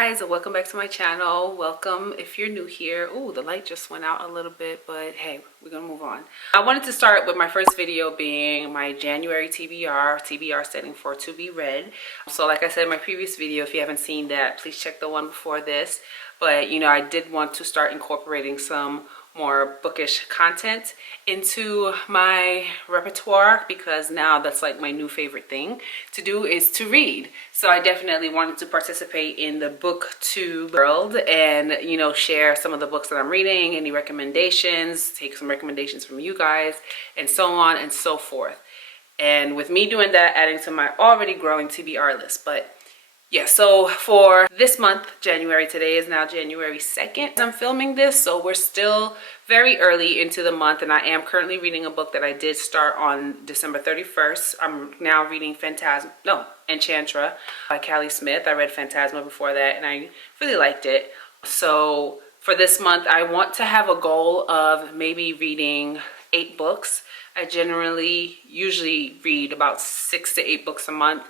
guys, and welcome back to my channel. Welcome if you're new here. Oh, the light just went out a little bit, but hey, we're gonna move on. I wanted to start with my first video being my January TBR standing for to be read. So like I said in my previous video, if you haven't seen that, please check the one before this. But I did want to start incorporating some more bookish content into my repertoire, because now that's like my new favorite thing to do is to read. So I definitely wanted to participate in the booktube world and share some of the books that I'm reading, any recommendations, take some recommendations from you guys, and so on and so forth. And with me doing that, adding to my already growing TBR list. But yeah, so for this month, January, today is now January 2nd. I'm filming this, so we're still very early into the month, and I am currently reading a book that I did start on December 31st. I'm now reading Enchantra by Kaylie Smith. I read Phantasma before that, and I really liked it. So for this month, I want to have a goal of maybe reading 8 books. I usually read about 6 to 8 books a month.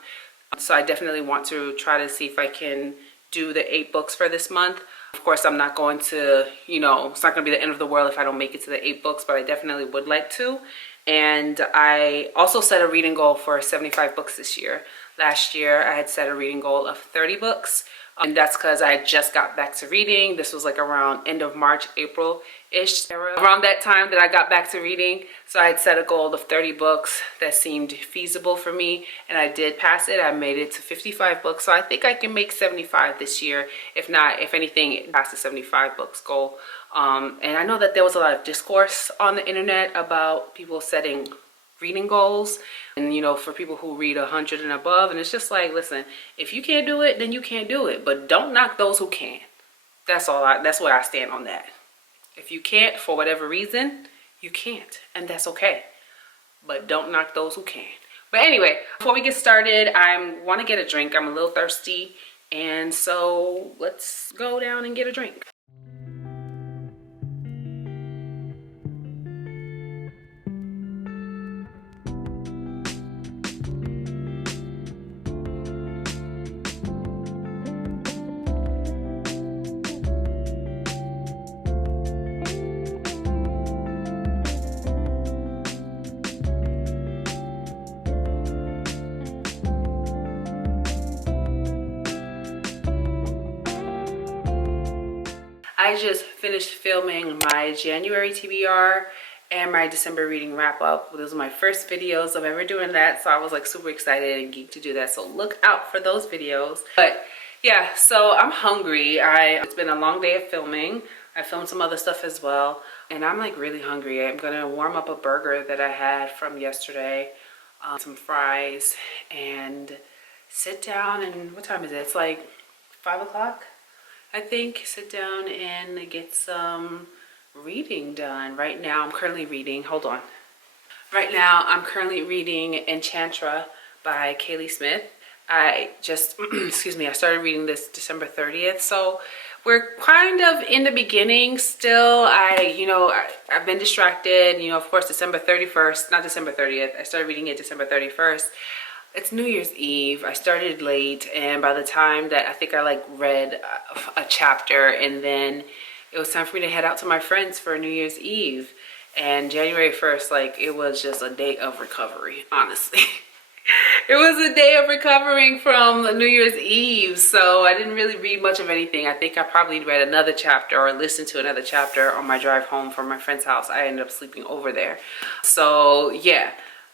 So I definitely want to try to see if I can do the 8 books for this month. Of course, I'm not going to, it's not going to be the end of the world if I don't make it to the 8 books, but I definitely would like to. And I also set a reading goal for 75 books this year. Last year, I had set a reading goal of 30 books. And that's because I just got back to reading. This was like around end of March, April-ish, around that time that I got back to reading. So I had set a goal of 30 books that seemed feasible for me, and I did pass it. I made it to 55 books. So I think I can make 75 this year. If not, if anything, past the 75 books goal. And I know that there was a lot of discourse on the internet about people setting reading goals, and for people who read 100 and above, and it's just like, listen, if you can't do it, then you can't do it, but don't knock those who can. That's where I stand on that. If you can't, for whatever reason, you can't, and that's okay, but don't knock those who can. But anyway, before we get started, I want to get a drink. I'm a little thirsty, and so let's go down and get a drink. I just finished filming my January TBR and my December reading wrap up. Those are my first videos of ever doing that, so I was like super excited and geeked to do that. So look out for those videos. But yeah, so I'm hungry. It's been a long day of filming. I filmed some other stuff as well, and I'm like really hungry. I'm gonna warm up a burger that I had from yesterday, some fries, and sit down. And what time is it? It's like 5 o'clock. I think. Sit down and get some reading done. Right now I'm currently reading, Right now I'm currently reading Enchantra by Kaylie Smith. I just, I started reading this December 30th. So we're kind of in the beginning still. I've been distracted, of course, December 31st, not December 30th. I started reading it December 31st. It's New Year's Eve. I started late, and by the time that I think I read a chapter, and then it was time for me to head out to my friends for New Year's Eve. And January 1st, it was just a day of recovery, honestly. It was a day of recovering from New Year's Eve, so I didn't really read much of anything. I think I probably read another chapter or listened to another chapter on my drive home from my friend's house. I ended up sleeping over there. So yeah.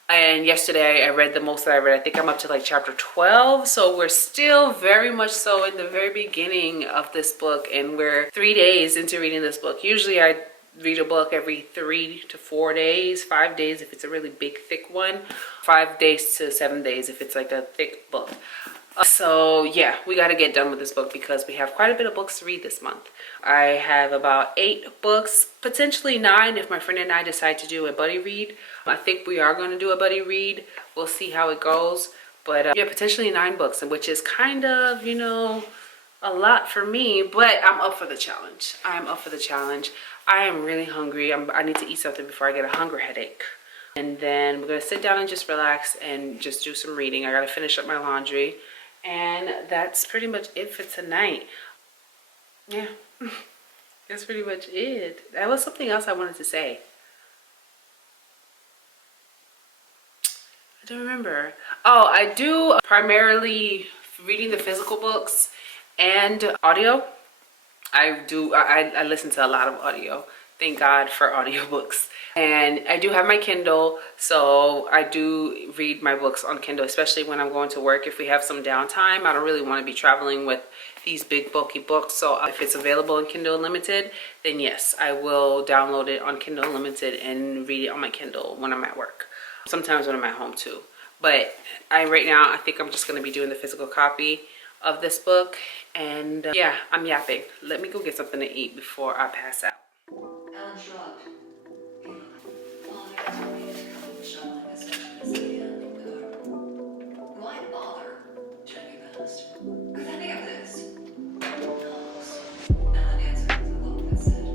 And yesterday I read the most that I read. I think I'm up to chapter 12. So we're still very much so in the very beginning of this book, and we're 3 days into reading this book. Usually I read a book every 3 to 4 days, 5 days if it's a really big thick one, 5 days to 7 days if it's like a thick book. So yeah, we got to get done with this book because we have quite a bit of books to read this month. I have about 8 books, potentially 9 if my friend and I decide to do a buddy read. I think we are going to do a buddy read. We'll see how it goes. But yeah, potentially 9 books, which is kind of, a lot for me, but I'm up for the challenge. I'm up for the challenge. I am really hungry. I need to eat something before I get a hunger headache. And then we're going to sit down and just relax and just do some reading. I got to finish up my laundry. And that's pretty much it for tonight. Yeah, that's pretty much it. That was something else I wanted to say. I don't remember. Oh, I do primarily reading the physical books and audio. I listen to a lot of audio. Thank God for audiobooks. And I do have my Kindle, so I do read my books on Kindle, especially when I'm going to work. If we have some downtime, I don't really want to be traveling with these big bulky books. So if it's available in Kindle Unlimited, then yes, I will download it on Kindle Unlimited and read it on my Kindle when I'm at work. Sometimes when I'm at home too. But right now, I think I'm just going to be doing the physical copy of this book. And yeah, I'm yapping. Let me go get something to eat before I pass out. Ellen shrugged. Father told me to come showing as much as I can. Why bother? Jenny asked. With any of this? Pause. Ellen answered with a look that said,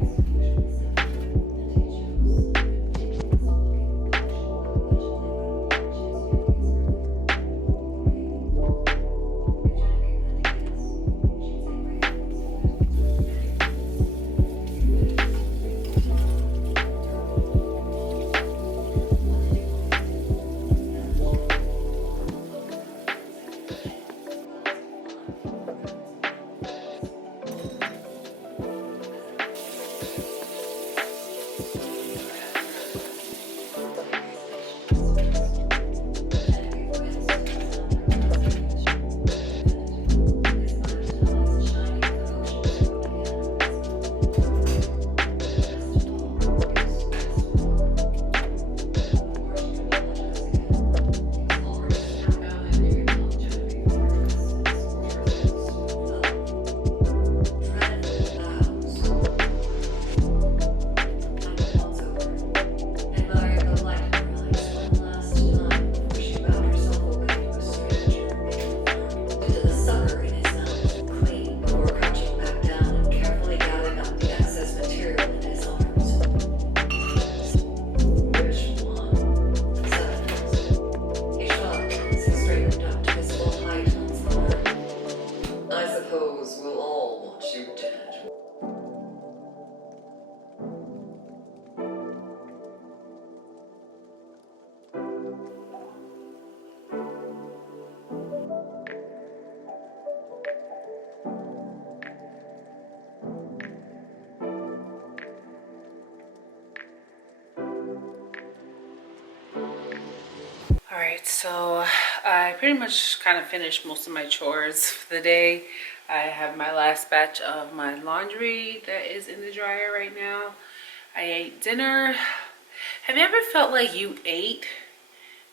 it's usually simple. And he chose a meticulous looking collection of allegedly All right, so I pretty much kind of finished most of my chores for the day. I have my last batch of my laundry that is in the dryer right now. I ate dinner. Have you ever felt like you ate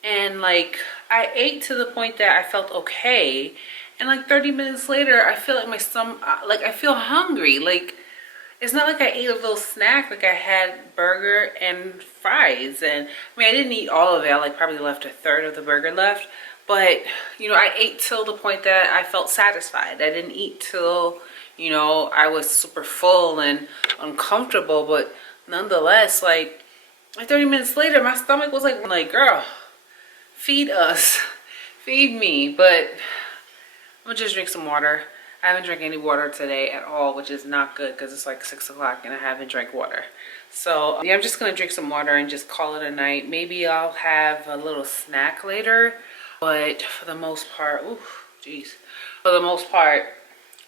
and like I ate to the point that I felt okay, and like 30 minutes later I feel like my stomach, like I feel hungry. Like it's not like I ate a little snack. Like I had burger and fries, and I mean I didn't eat all of it. I like probably left a third of the burger left, but you know I ate till the point that I felt satisfied. I didn't eat till, you know, I was super full and uncomfortable, but nonetheless, like 30 minutes later my stomach was like girl, feed us, feed me. But I'm gonna just drink some water. I haven't drank any water today at all, which is not good because it's like 6 o'clock and I haven't drank water. So yeah, I'm just gonna drink some water and just call it a night. Maybe I'll have a little snack later, but for the most part, for the most part,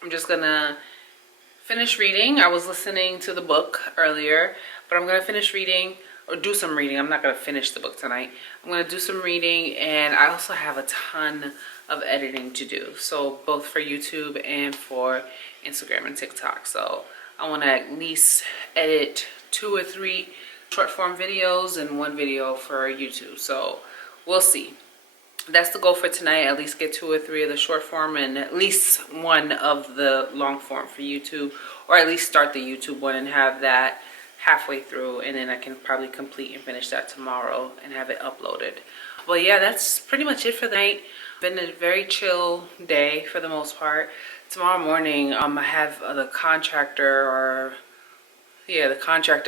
I'm just gonna finish reading. I was listening to the book earlier, but I'm gonna finish reading or do some reading. I'm not gonna finish the book tonight. I'm gonna do some reading, and I also have a ton of editing to do. So both for YouTube and for Instagram and TikTok. So I wanna at least edit 2 or 3 short form videos and 1 video for YouTube. So we'll see. That's the goal for tonight. At least get 2 or 3 of the short form and at least 1 of the long form for YouTube, or at least start the YouTube one and have that halfway through, and then I can probably complete and finish that tomorrow and have it uploaded. Well, yeah, that's pretty much it for the night. Been a very chill day for the most part. Tomorrow morning, I have the contractor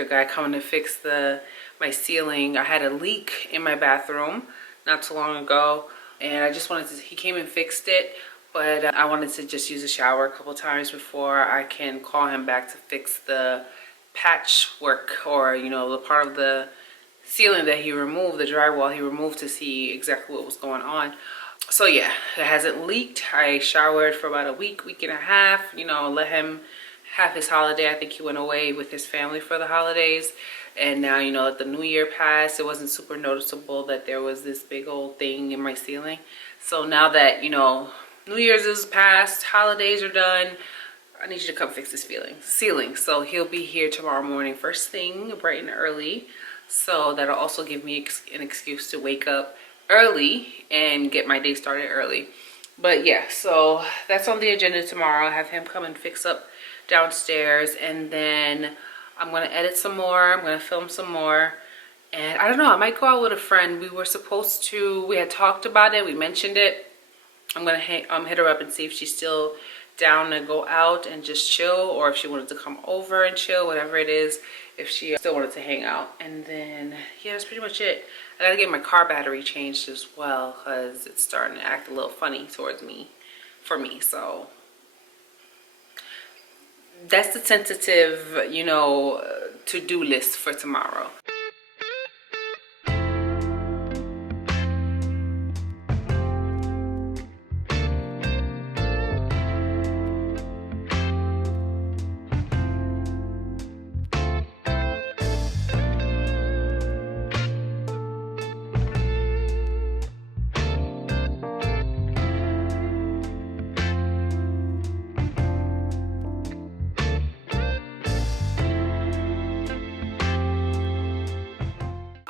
guy coming to fix my ceiling. I had a leak in my bathroom not too long ago. and I just wanted to, he came and fixed it, but I wanted to just use a shower a couple times before I can call him back to fix the patchwork, or you know, the part of the ceiling that he removed, the drywall he removed, to see exactly what was going on. So yeah, it hasn't leaked. I showered for about a week and a half, you know, let him have his holiday. I think he went away with his family for the holidays. And now, you know, that the new year passed, it wasn't super noticeable that there was this big old thing in my ceiling. So now that, you know, New Year's is past, holidays are done, I need you to come fix this ceiling. So he'll be here tomorrow morning, first thing, bright and early. So that'll also give me an excuse to wake up early and get my day started early. But yeah, so that's on the agenda tomorrow. I have him come and fix up downstairs, and then I'm gonna edit some more, I'm gonna film some more, and I don't know, I might go out with a friend. We were supposed to, we had talked about it, we mentioned it. I'm gonna hit her up and see if she's still down to go out and just chill, or if she wanted to come over and chill, whatever it is, if she still wanted to hang out. And then yeah, that's pretty much it. I gotta get my car battery changed as well, because it's starting to act a little funny towards me, for me. So that's the tentative, you know, to-do list for tomorrow.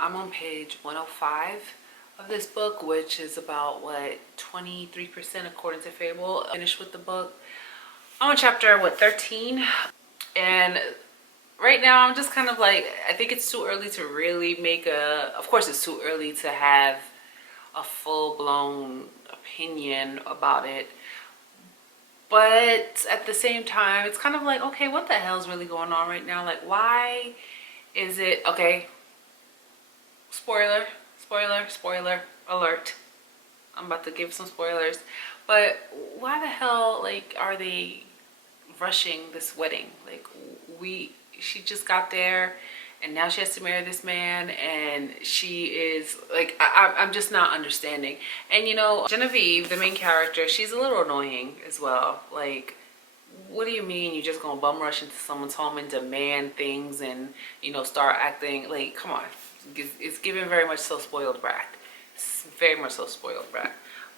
I'm on page 105 of this book, which is about, what, 23% according to Fable. Finished with the book. I'm on chapter, what, 13? And right now I'm just kind of like, I think it's too early to really make a, of course it's too early to have a full-blown opinion about it. But at the same time, it's kind of like, okay, what the hell is really going on right now? Like, why is it, okay, spoiler alert, I'm about to give some spoilers, but why the hell, like, are they rushing this wedding? Like, she just got there and now she has to marry this man, and she is like, I'm just not understanding. And you know, Genevieve, the main character, she's a little annoying as well. Like, what do you mean you just gonna bum rush into someone's home and demand things and, you know, start acting like, come on. It's given very much so spoiled brat. It's very much so spoiled brat.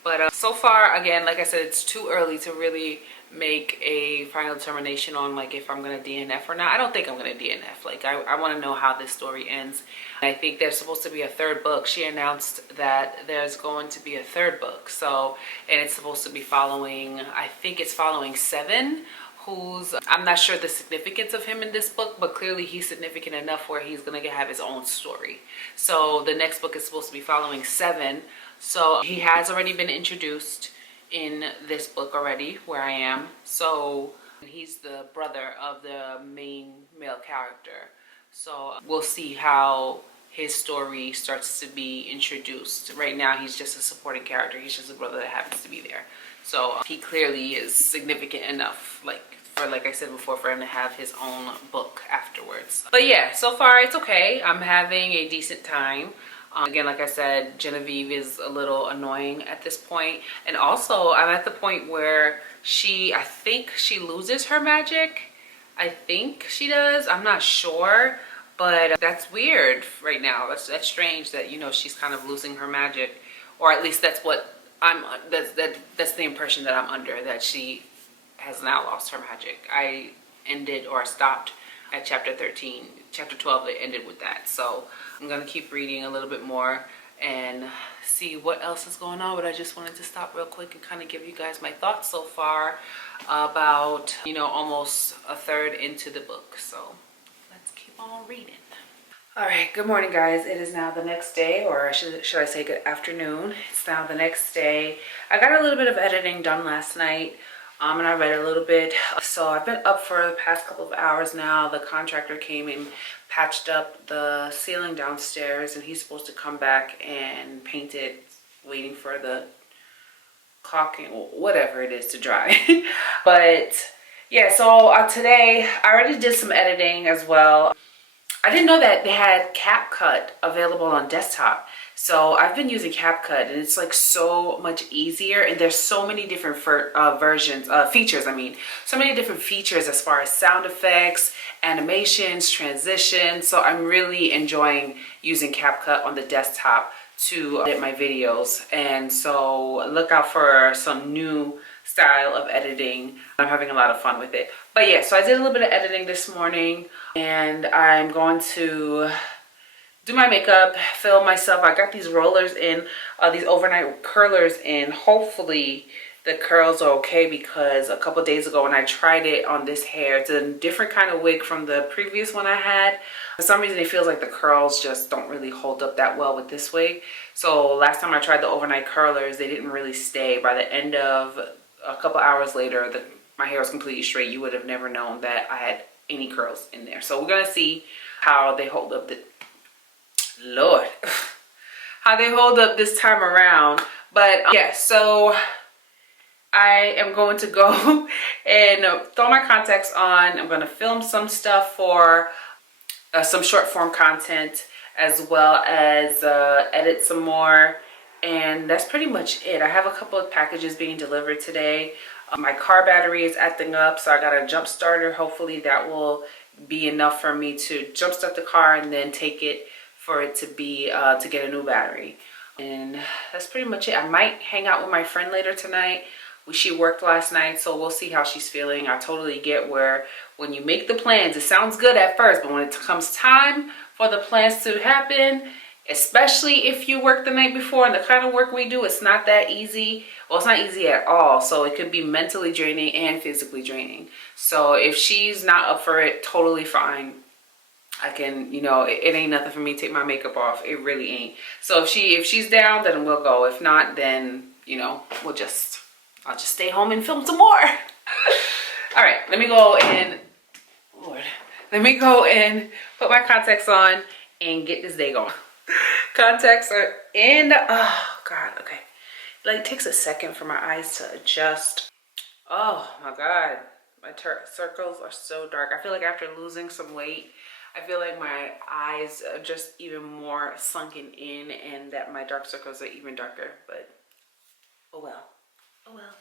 But so far, again, like I said, it's too early to really make a final determination on, like, if I'm gonna DNF or not. I don't think I'm gonna DNF. Like, I want to know how this story ends. I think there's supposed to be a third book. She announced that there's going to be a third book. So, and it's supposed to be following, I think it's following 7, who's, I'm not sure the significance of him in this book, but clearly he's significant enough where he's gonna have his own story. So the next book is supposed to be following 7. So he has already been introduced in this book already, where I am. So he's the brother of the main male character. So we'll see how his story starts to be introduced. Right now he's just a supporting character. He's just a brother that happens to be there. So he clearly is significant enough, like, for, like I said before, for him to have his own book afterwards. But yeah, so far it's okay. I'm having a decent time. Again, like I said, Genevieve is a little annoying at this point. And also, I'm at the point where I think she loses her magic. I think she does. I'm not sure. But that's weird right now. That's strange that, you know, she's kind of losing her magic. Or at least that's what that's the impression that I'm under, that she has now lost her magic. I ended, or stopped at chapter 13. Chapter 12, it ended with that. So I'm gonna keep reading a little bit more and see what else is going on. But I just wanted to stop real quick and kind of give you guys my thoughts so far about, you know, almost a third into the book. So let's keep on reading. All right, good morning, guys. It is now the next day, or should I say good afternoon. It's now the next day. I got a little bit of editing done last night, and I read a little bit. So I've been up for the past couple of hours now. The contractor came and patched up the ceiling downstairs, and he's supposed to come back and paint it, waiting for the caulking, whatever it is to dry. But yeah, so today I already did some editing as well. I didn't know that they had CapCut available on desktop. So I've been using CapCut and it's like so much easier, and there's so many different features, so many different features as far as sound effects, animations, transitions. So I'm really enjoying using CapCut on the desktop to edit my videos. And so look out for some new style of editing. I'm having a lot of fun with it. But yeah, so I did a little bit of editing this morning, and I'm going to do my makeup, film myself. I got these rollers in, these overnight curlers in. Hopefully the curls are okay, because a couple days ago when I tried it on this hair, it's a different kind of wig from the previous one I had. For some reason it feels like the curls just don't really hold up that well with this wig. So last time I tried the overnight curlers, they didn't really stay. By the end of a couple hours later, my hair was completely straight. You would have never known that I had any curls in there. So we're gonna see how they hold up Lord, how they hold up this time around. But yeah, so I am going to go and throw my contacts on. I'm going to film some stuff for some short form content, as well as edit some more. And that's pretty much it. I have a couple of packages being delivered today. My car battery is acting up, so I got a jump starter. Hopefully that will be enough for me to jump start the car and then take it for it to be to get a new battery. And that's pretty much it. I might hang out with my friend later tonight. She worked last night, so we'll see how she's feeling. I totally get where when you make the plans, it sounds good at first, but when it comes time for the plans to happen, especially if you work the night before and the kind of work we do, it's not that easy. Well, it's not easy at all. So it could be mentally draining and physically draining. So if she's not up for it, totally fine. I can, it ain't nothing for me to take my makeup off. It really ain't. So if she's down, then we'll go. If not, then, I'll just stay home and film some more. All right, let me go and put my contacts on and get this day going. Contacts are in. Oh God, okay. Like, it takes a second for my eyes to adjust. Oh my God, my circles are so dark. I feel like after losing some weight, I feel like my eyes are just even more sunken in, and that my dark circles are even darker. But oh well, oh well.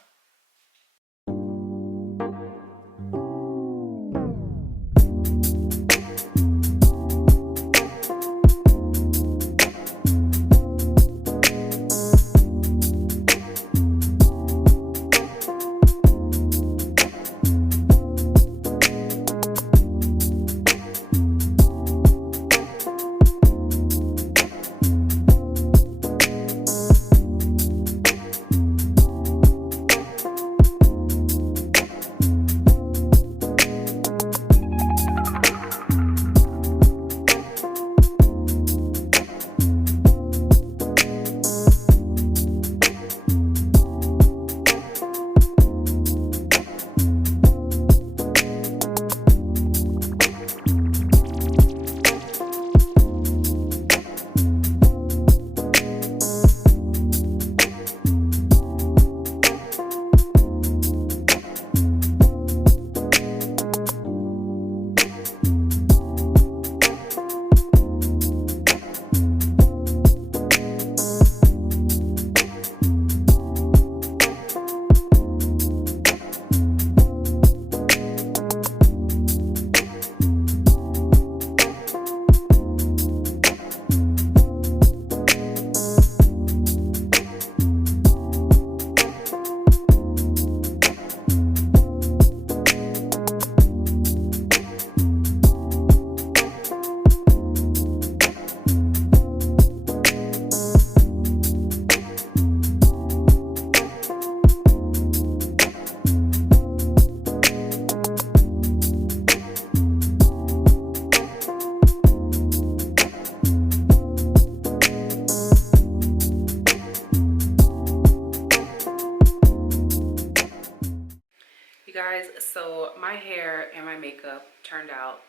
You guys, so my hair and my makeup turned out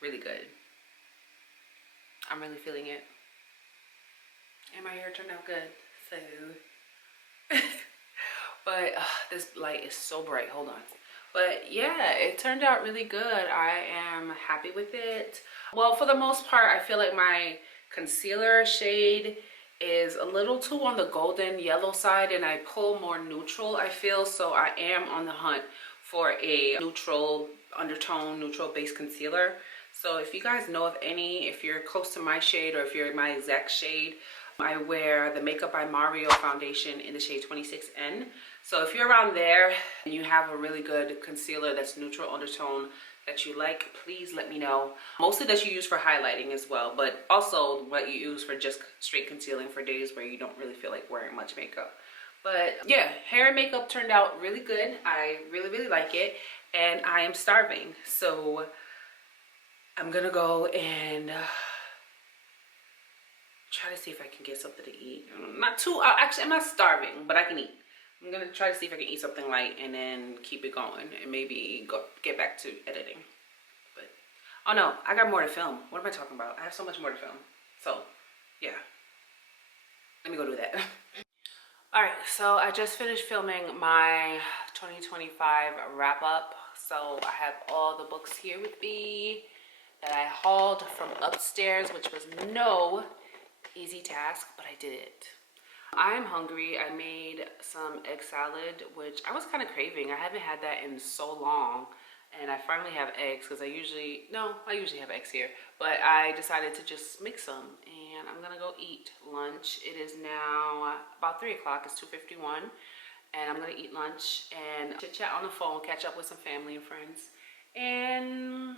really good. I'm really feeling it. And my hair turned out good. So But this light is so bright. Hold on. But yeah, it turned out really good. I am happy with it. Well, for the most part, I feel like my concealer shade is a little too on the golden yellow side, and I pull more neutral, I feel. So I am on the hunt for a neutral undertone, neutral base concealer. So if you guys know of any, if you're close to my shade or if you're my exact shade, I wear the Makeup by Mario foundation in the shade 26N. So if you're around there and you have a really good concealer that's neutral undertone that you like, please let me know. Mostly that you use for highlighting as well, but also what you use for just straight concealing for days where you don't really feel like wearing much makeup. But yeah, hair and makeup turned out really good. I really like it, and I am starving. So I'm gonna go and try to see if I can get something to eat. Not too, actually I'm not starving, but I can eat. I'm gonna try to see if I can eat something light and then keep it going and maybe get back to editing. But oh no, I got more to film. What am I talking about? I have so much more to film. So yeah, let me go do that. All right, so I just finished filming my 2025 wrap up. So I have all the books here with me that I hauled from upstairs, which was no easy task, but I did it. I'm hungry. I made some egg salad, which I was kind of craving. I haven't had that in so long, and I finally have eggs because I usually have eggs here, but I decided to just make some, and I'm gonna go eat lunch. It is now about 3 o'clock. It's 2:51, and I'm gonna eat lunch and chit chat on the phone, catch up with some family and friends, and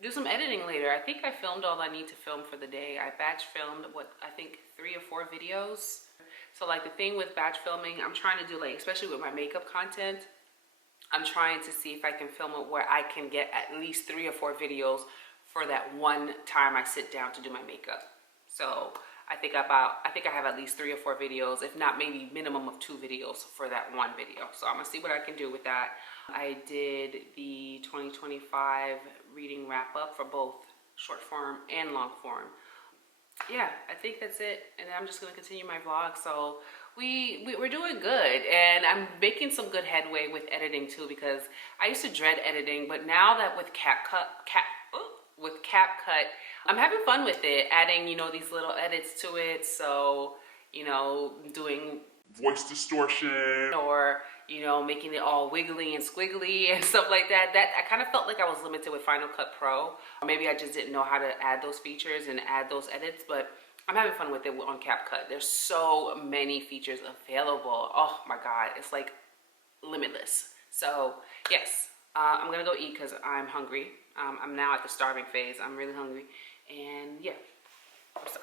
do some editing later. I think I filmed all I need to film for the day. I batch filmed, I think 3 or 4 videos. So like the thing with batch filming, I'm trying to do, like, especially with my makeup content, I'm trying to see if I can film it where I can get at least 3 or 4 videos for that one time I sit down to do my makeup. So I think I have at least 3 or 4 videos, if not maybe minimum of 2 videos for that one video. So I'm gonna see what I can do with that. I did the 2025 reading wrap up for both short form and long form. Yeah, I think that's it. And I'm just gonna continue my vlog. So we're doing good, and I'm making some good headway with editing too, because I used to dread editing, but now that with CapCut, I'm having fun with it, adding, you know, these little edits to it. So, you know, doing voice distortion, or, you know, making it all wiggly and squiggly and stuff like that. That I kind of felt like I was limited with Final Cut Pro. Or maybe I just didn't know how to add those features and add those edits, but I'm having fun with it on CapCut. There's so many features available. Oh my God, it's like limitless. So yes, I'm gonna go eat because I'm hungry. I'm now at the starving phase. I'm really hungry, and yeah,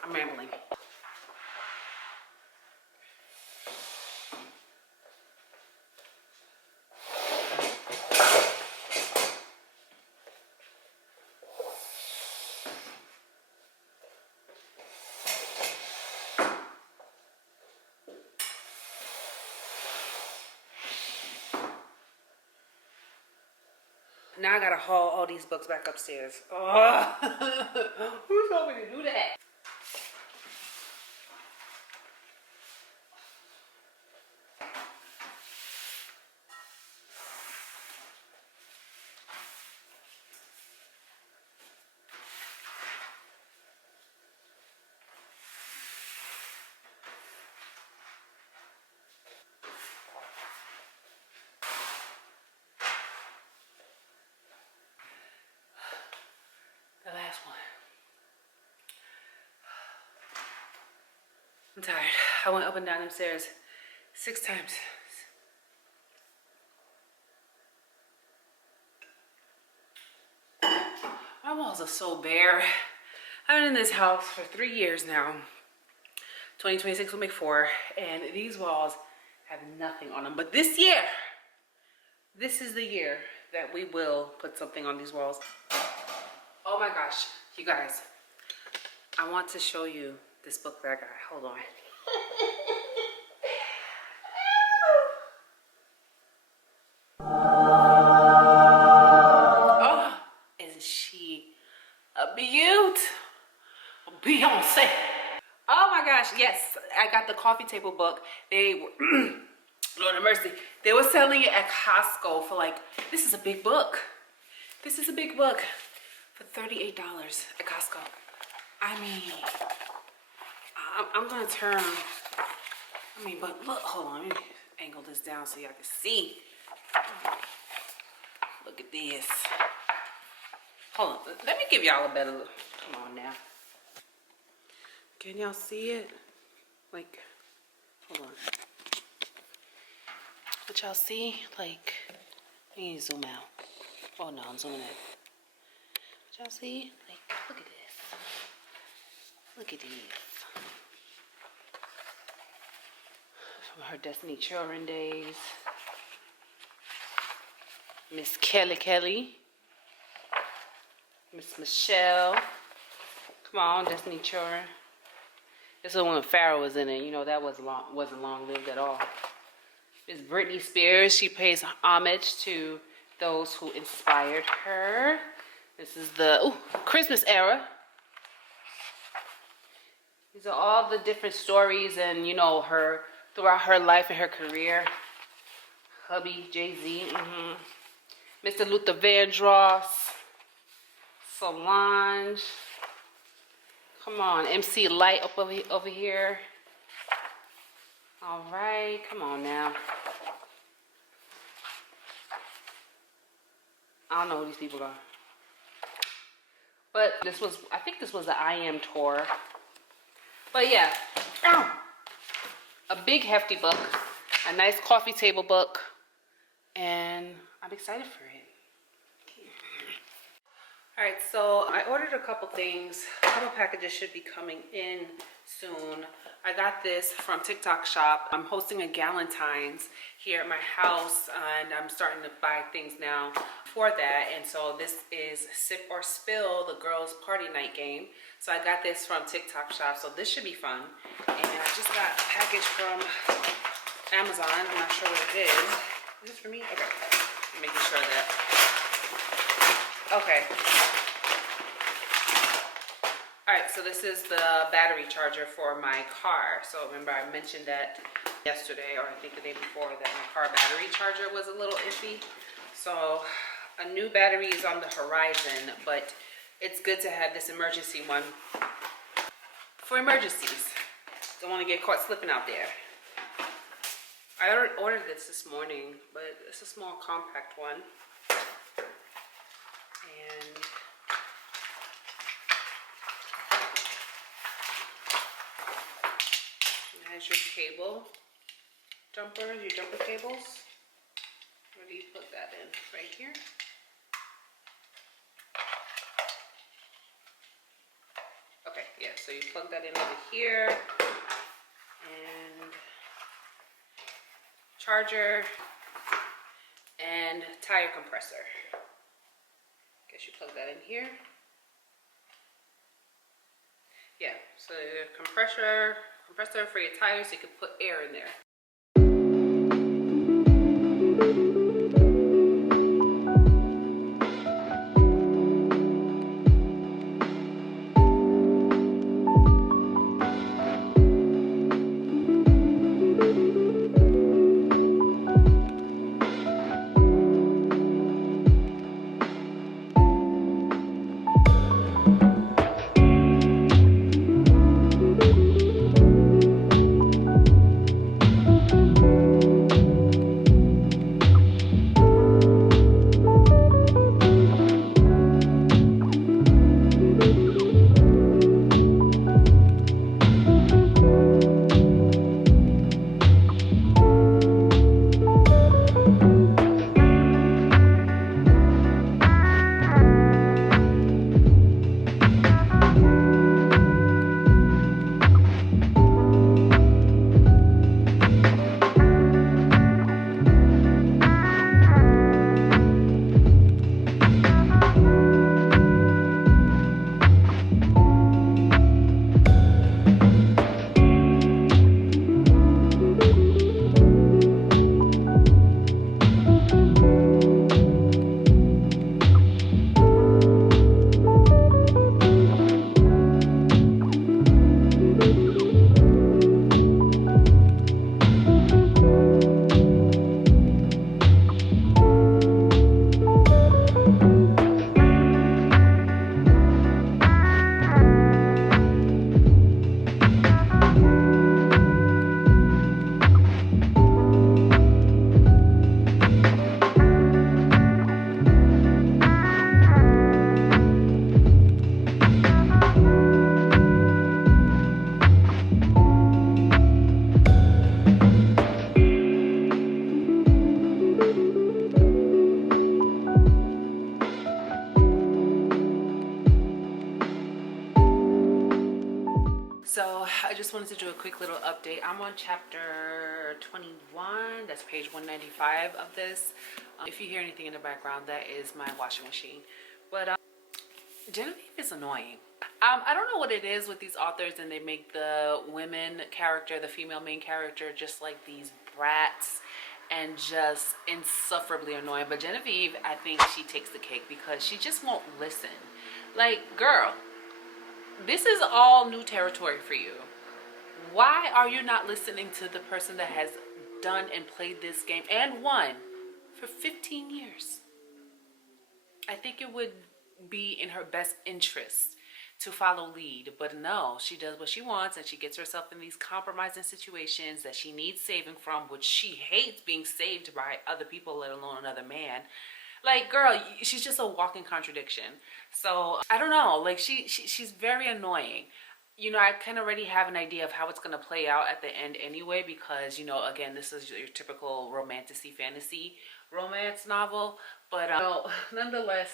I'm rambling. Now I gotta haul all these books back upstairs. Oh. Who told me to do that? The last one. I'm tired. I went up and down them stairs 6 times. My walls are so bare. I've been in this house for 3 years now. 2026 will make 4, and these walls have nothing on them. But this year, this is the year that we will put something on these walls. Oh my gosh, you guys, I want to show you this book that I got. Hold on. Oh, isn't she a beaut? Beyonce. Oh my gosh, yes, I got the coffee table book. They were Lord have mercy. They were selling it at Costco for like, this is a big book. This is a big book for $38 at Costco. I mean, I'm gonna turn, but look, hold on, let me angle this down so y'all can see. Look at this. Hold on, let me give y'all a better look. Come on now. Can y'all see it? Like, hold on. What y'all see? Like, let me zoom out. Oh no, I'm zooming in. What y'all see? Like, look at this. Look at these. From her Destiny Children days. Miss Kaylie. Miss Michelle. Come on, Destiny Children. This is when Pharaoh was in it. You know, that wasn't long-lived at all. Miss Britney Spears. She pays homage to those who inspired her. This is the Christmas era. These are all the different stories and, you know, her throughout her life and her career. Hubby, Jay-Z. Mr. Luther Vandross. Solange. Come on, MC Light up over here. All right, come on now. I don't know who these people are. But I think this was the I Am tour. But yeah, a big hefty book, a nice coffee table book, and I'm excited for it. All right, so I ordered a couple things. A couple packages should be coming in soon. I got this from TikTok Shop. I'm hosting a Galentine's here at my house, and I'm starting to buy things now for that. And so this is Sip or Spill, the girls' party night game. So I got this from TikTok Shop, so this should be fun. And I just got a package from Amazon. I'm not sure what it is. Is this for me? Okay, I'm making sure that. Okay. All right, so this is the battery charger for my car. So remember I mentioned that yesterday, or I think the day before, that my car battery charger was a little iffy. So a new battery is on the horizon, but it's good to have this emergency one for emergencies. Don't want to get caught slipping out there. I ordered this morning, but it's a small compact one. And there's your cable jumpers, your jumper cables. Where do you put that in? Right here? Okay, yeah, so you plug that in over here. And charger and tire compressor. Guess you plug that in here. Yeah, so compressor for your tires, so you can put air in there. just wanted to do a quick little update. I'm on chapter 21. That's page 195 of this. If you hear anything in the background, that is my washing machine. But Genevieve is annoying. I don't know what it is with these authors, and they make the women character, the female main character, just like these brats and just insufferably annoying. But Genevieve, I think she takes the cake because she just won't listen. Like, girl, this is all new territory for you. Why are you not listening to the person that has done and played this game and won for 15 years? I think it would be in her best interest to follow lead, but no, she does what she wants, and she gets herself in these compromising situations that she needs saving from, which she hates being saved by other people, let alone another man. Like, girl, she's just a walking contradiction. So I don't know, like she's very annoying. You know, I kind of already have an idea of how it's going to play out at the end anyway, because, you know, again, this is your typical romantic-y fantasy romance novel. But nonetheless,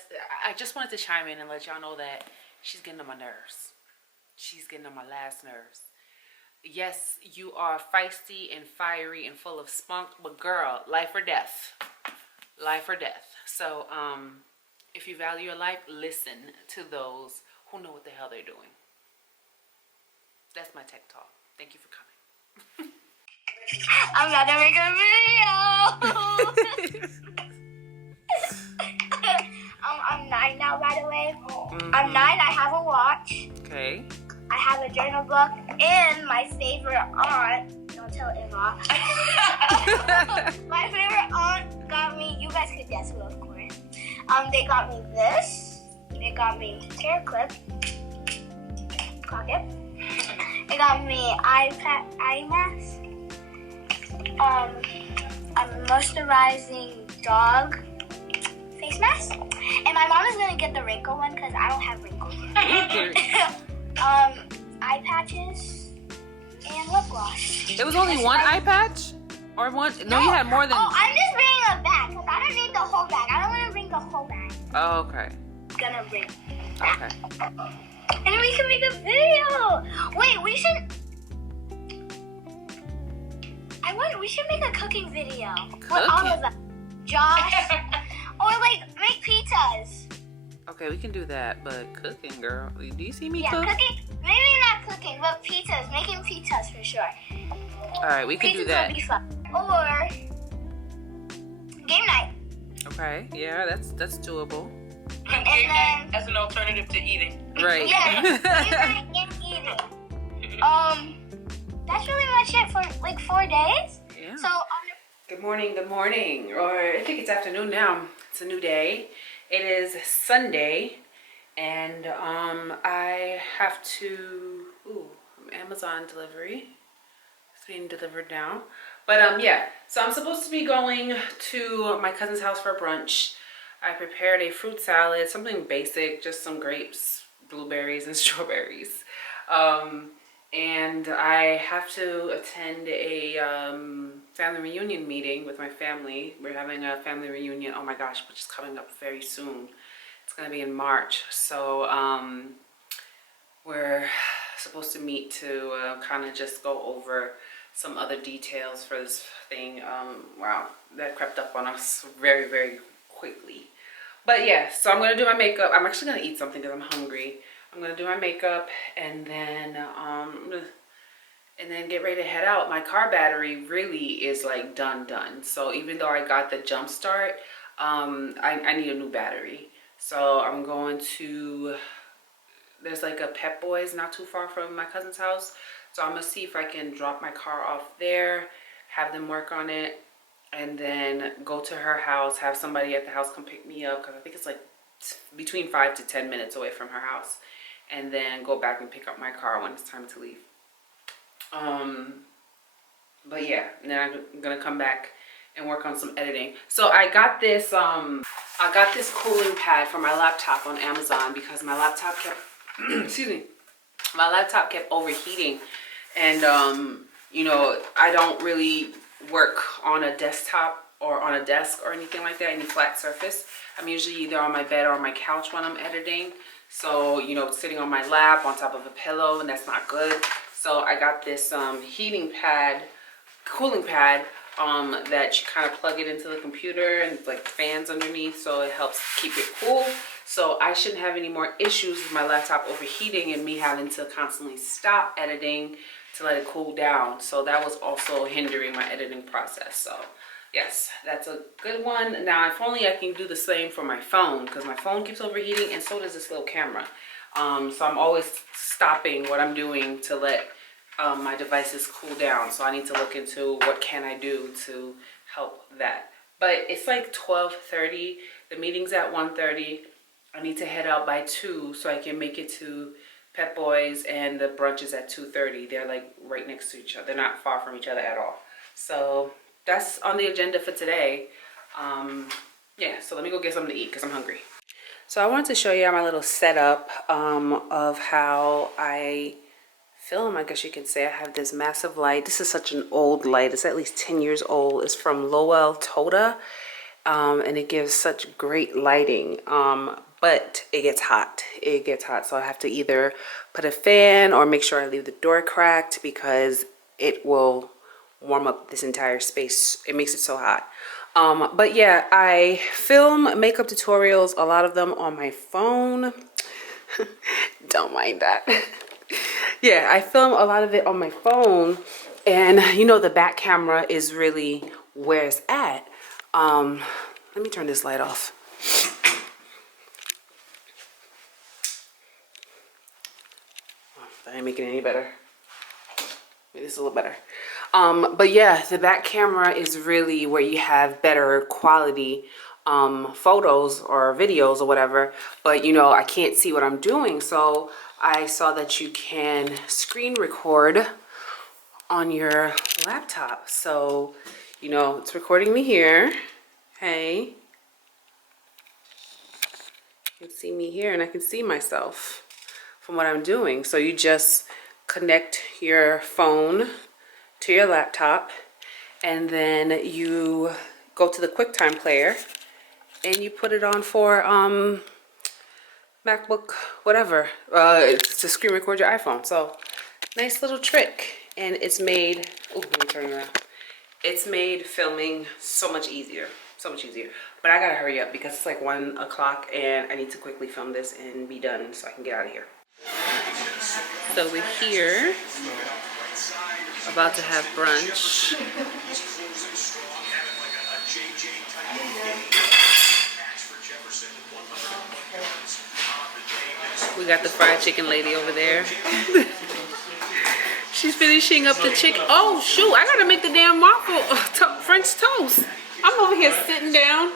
I just wanted to chime in and let y'all know that she's getting on my nerves. She's getting on my last nerves. Yes, you are feisty and fiery and full of spunk, but girl, life or death. Life or death. So, if you value your life, listen to those who know what the hell they're doing. That's my tech talk. Thank you for coming. I'm about to make a video. I'm 9 now, by the way. I'm 9. I have a watch. Okay. I have a journal book, and my favorite aunt. Don't tell Emma. My favorite aunt got me. You guys could guess who, of course. They got me this. They got me hair clip. Clock it. They got me eye mask. A moisturizing dog face mask. And my mom is gonna get the wrinkle one because I don't have wrinkles. Eye patches and lip gloss. It was only one eye patch? Or one? No, you had more than... Oh, I'm just bringing a bag because I don't need the whole bag. I don't want to bring the whole bag. Oh, okay. I'm gonna bring Okay. and we can make a video. Wait, we should... we should make a cooking video. With all of them. Josh. Or like make pizzas. Okay, we can do that, but cooking, girl. Do you see me Yeah, cook? cooking. Maybe not cooking, but pizzas. Making pizzas for sure. Alright, we can do that. Pizzas will be fun. Or game night. Okay, yeah, that's doable. And then as an alternative to eating. Right. yeah, game night and eating. That's really much it for like 4 days. Yeah. So Good morning, or I think it's afternoon now. It's a new day. It is Sunday, and I have to, Amazon delivery. It's being delivered now. But yeah, so I'm supposed to be going to my cousin's house for brunch. I prepared a fruit salad, something basic, just some grapes, blueberries, and strawberries. And I have to attend a family reunion meeting with my family. We're having a family reunion, oh my gosh, which is coming up very soon. It's gonna be in March. So we're supposed to meet to kind of just go over some other details for this thing. Wow, that crept up on us very, very quickly. But yeah, so I'm gonna do my makeup. I'm actually gonna eat something because I'm hungry. I'm gonna do my makeup and then get ready to head out. My car battery really is like done. So even though I got the jump start, I need a new battery. So I'm going to, there's like a Pep Boys not too far from my cousin's house. So I'm gonna see if I can drop my car off there, have them work on it, and then go to her house, have somebody at the house come pick me up, because I think it's like between 5 to 10 minutes away from her house, and then go back and pick up my car when it's time to leave. But yeah, and then I'm gonna come back and work on some editing. So I got this cooling pad for my laptop on Amazon because my laptop kept excuse me, my laptop kept overheating, and you know, I don't really work on a desktop or on a desk or anything like that, any flat surface. I'm usually either on my bed or on my couch when I'm editing. So, you know, sitting on my lap on top of a pillow, and that's not good. So I got this heating pad, cooling pad, that you kind of plug it into the computer, and it's like fans underneath, so it helps keep it cool. So I shouldn't have any more issues with my laptop overheating and me having to constantly stop editing to let it cool down. So that was also hindering my editing process. So yes, that's a good one. Now, if only I can do the same for my phone, because my phone keeps overheating and so does this little camera. So I'm always stopping what I'm doing to let my devices cool down. So I need to look into what can I do to help that. But it's like 12:30. The meeting's at 1:30. I need to head out by 2 so I can make it to Pet Boys, and the brunch is at 2:30. They're like right next to each other. They're not far from each other at all. So that's on the agenda for today. Yeah, so let me go get something to eat because I'm hungry. So I wanted to show you my little setup of how I film, I guess you could say. I have this massive light. This is such an old light. It's at least 10 years old. It's from Lowell Toda, and it gives such great lighting. But it gets hot. It gets hot, so I have to either put a fan or make sure I leave the door cracked because it will warm up this entire space. It makes it so hot. But yeah, I film makeup tutorials, a lot of them on my phone. Don't mind that. Yeah, I film a lot of it on my phone, and you know the back camera is really where it's at. Let me turn this light off. That ain't making it any better. Maybe this is a little better. But yeah, the back camera is really where you have better quality photos or videos or whatever. But you know, I can't see what I'm doing, so I saw that you can screen record on your laptop. So, you know, it's recording me here. Hey, you can see me here, and I can see myself from what I'm doing. So you just connect your phone to your laptop, and then you go to the QuickTime player and you put it on for MacBook, whatever, to screen record your iPhone. So nice little trick, and it's made, oh, let me turn it around. It's made filming so much easier, so much easier. But I gotta hurry up because it's like 1 o'clock and I need to quickly film this and be done so I can get out of here. So we're here, about to have brunch. We got the fried chicken lady over there. She's finishing up the chicken. Oh shoot, I gotta make the damn waffle French toast. I'm over here sitting down.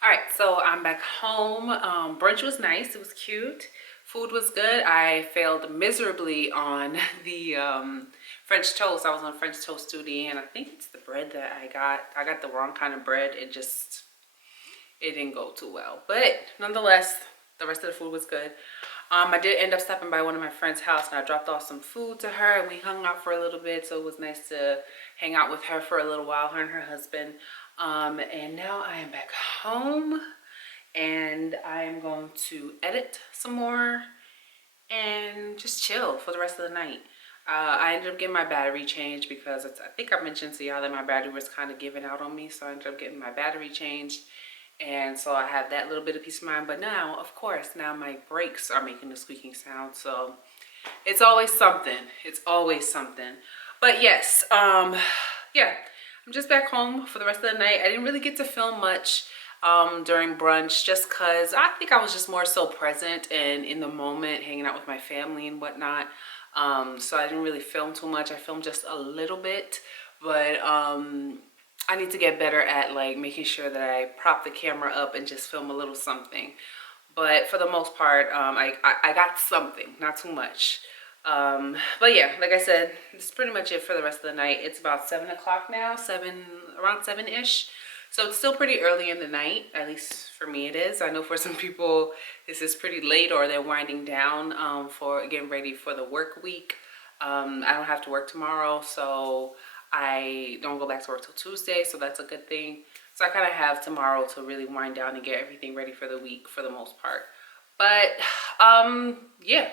All right, so I'm back home. Brunch was nice. It was cute. Food was good. I failed miserably on the French toast. I was on French toast duty, and I think it's the bread that I got. I got the wrong kind of bread. It didn't go too well. But nonetheless, the rest of the food was good. I did end up stopping by one of my friend's house, and I dropped off some food to her, and we hung out for a little bit. So it was nice to hang out with her for a little while, her and her husband. And now I am back home, and I am going to edit some more and just chill for the rest of the night. I ended up getting my battery changed because I think I mentioned to y'all that my battery was kind of giving out on me. So I ended up getting my battery changed. And so I have that little bit of peace of mind. But now, of course, now my brakes are making the squeaking sound. So it's always something. It's always something. But yes, yeah, I'm just back home for the rest of the night. I didn't really get to film much during brunch just because I think I was just more so present and in the moment, hanging out with my family and whatnot. So I didn't really film too much. I filmed just a little bit, but I need to get better at like making sure that I prop the camera up and just film a little something. But for the most part, I got something, not too much. But yeah, like I said, this is pretty much it for the rest of the night. It's about 7 o'clock now, around 7-ish. So it's still pretty early in the night, at least for me it is. I know for some people this is pretty late or they're winding down for getting ready for the work week. I don't have to work tomorrow, so I don't go back to work till Tuesday, so that's a good thing. So I kind of have tomorrow to really wind down and get everything ready for the week for the most part. But yeah,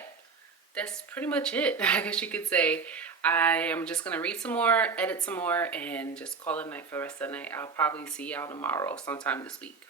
that's pretty much it. I guess you could say I am just gonna read some more, edit some more, and just call it a night for the rest of the night. I'll probably see y'all tomorrow sometime this week.